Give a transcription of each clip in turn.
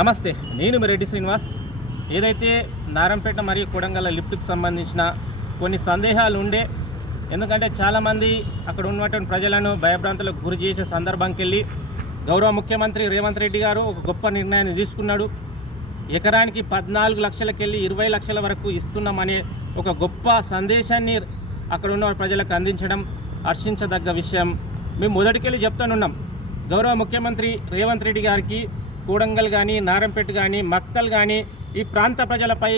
నమస్తే, నేను మీ రెడ్డి శ్రీనివాస్. ఏదైతే నారంపేట మరియు కొడంగల్ లిఫ్ట్కి సంబంధించిన కొన్ని సందేహాలు ఉండే, ఎందుకంటే చాలామంది అక్కడ ఉన్నటువంటి ప్రజలను భయభ్రాంతులకు గురి చేసే సందర్భంకి వెళ్ళి గౌరవ ముఖ్యమంత్రి రేవంత్ రెడ్డి గారు ఒక గొప్ప నిర్ణయాన్ని తీసుకున్నాడు. ఎకరానికి 14 లక్షలకి వెళ్ళి 20 లక్షల వరకు ఇస్తున్నామనే ఒక గొప్ప సందేశాన్ని అక్కడ ఉన్న ప్రజలకు అందించడం హర్షించదగ్గ విషయం. మేము మొదటికెళ్ళి చెప్తానున్నాం, గౌరవ ముఖ్యమంత్రి రేవంత్ రెడ్డి గారికి కొడంగల్ కానీ, నారంపేట కానీ, మక్తల్ కానీ ఈ ప్రాంత ప్రజలపై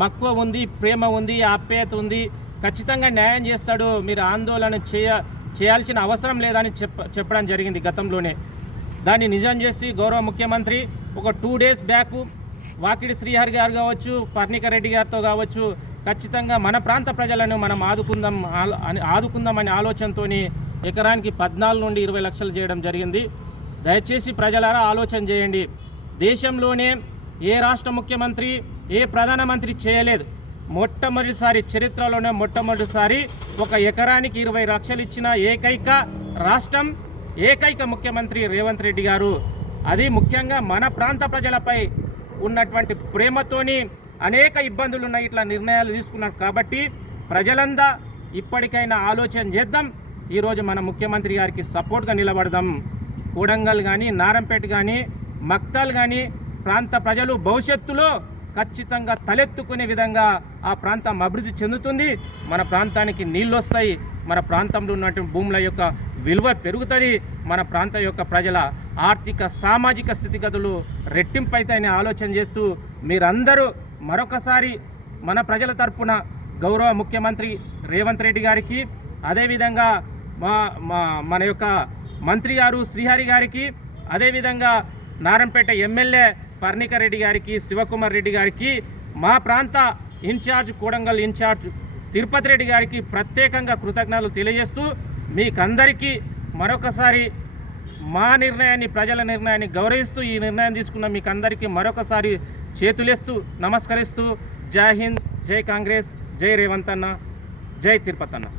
మక్కువ ఉంది, ప్రేమ ఉంది, ఆప్యాయత ఉంది. ఖచ్చితంగా న్యాయం చేస్తాడు, మీరు ఆందోళన చేయాల్సిన అవసరం లేదని చెప్పడం జరిగింది గతంలోనే. దాన్ని నిజం చేసి గౌరవ ముఖ్యమంత్రి ఒక 2 డేస్ బ్యాక్ వాకిడి శ్రీహరి గారు కావచ్చు, పర్ణిక రెడ్డి గారితో కావచ్చు, ఖచ్చితంగా మన ప్రాంత ప్రజలను మనం ఆదుకుందామనే ఆలోచనతో ఎకరానికి 14 నుండి 20 లక్షలు చేయడం జరిగింది. దయచేసి ప్రజలారా ఆలోచన చేయండి. దేశంలోనే ఏ రాష్ట్ర ముఖ్యమంత్రి, ఏ ప్రధానమంత్రి చేయలేదు. మొట్టమొదటిసారి చరిత్రలోనే మొట్టమొదటిసారి ఒక ఎకరానికి 20 లక్షలు ఇచ్చిన ఏకైక రాష్ట్రం, ఏకైక ముఖ్యమంత్రి రేవంత్ రెడ్డి గారు. అది ముఖ్యంగా మన ప్రాంత ప్రజలపై ఉన్నటువంటి ప్రేమతోని అనేక ఇబ్బందులు ఉన్నాయి, ఇట్లా నిర్ణయాలు తీసుకున్నారు. కాబట్టి ప్రజలంతా ఇప్పటికైనా ఆలోచన చేద్దాం. ఈరోజు మన ముఖ్యమంత్రి గారికి సపోర్ట్గా నిలబడదాం. కొడంగల్ కానీ, నారంపేట కానీ, మక్తల్ కానీ ప్రాంత ప్రజలు భవిష్యత్తులో ఖచ్చితంగా తలెత్తుకునే విధంగా ఆ ప్రాంతం అభివృద్ధి చెందుతుంది. మన ప్రాంతానికి నీళ్ళు వస్తాయి, మన ప్రాంతంలో ఉన్నటువంటి భూముల యొక్క విలువ పెరుగుతుంది, మన ప్రాంతం యొక్క ప్రజల ఆర్థిక సామాజిక స్థితిగతులు రెట్టింపైతాయని ఆలోచన చేస్తూ మీరందరూ మరొకసారి మన ప్రజల తరపున గౌరవ ముఖ్యమంత్రి రేవంత్ రెడ్డి గారికి, అదేవిధంగా మన యొక్క మంత్రి గారు శ్రీహరి గారికి, అదేవిధంగా నారంపేట ఎమ్మెల్యే పర్ణిక రెడ్డి గారికి, శివకుమార్ రెడ్డి గారికి, మా ప్రాంత ఇన్ఛార్జ్ కొడంగల్ ఇన్ఛార్జ్ తిరుపతి రెడ్డి గారికి ప్రత్యేకంగా కృతజ్ఞతలు తెలియజేస్తూ మీకందరికీ మరొకసారి మా నిర్ణయాన్ని, ప్రజల నిర్ణయాన్ని గౌరవిస్తూ ఈ నిర్ణయం తీసుకున్న మీకందరికీ మరొకసారి చేతులేస్తూ నమస్కరిస్తూ జై హింద్, జై కాంగ్రెస్, జై రేవంత్ అన్న, జై తిరుపతి అన్న.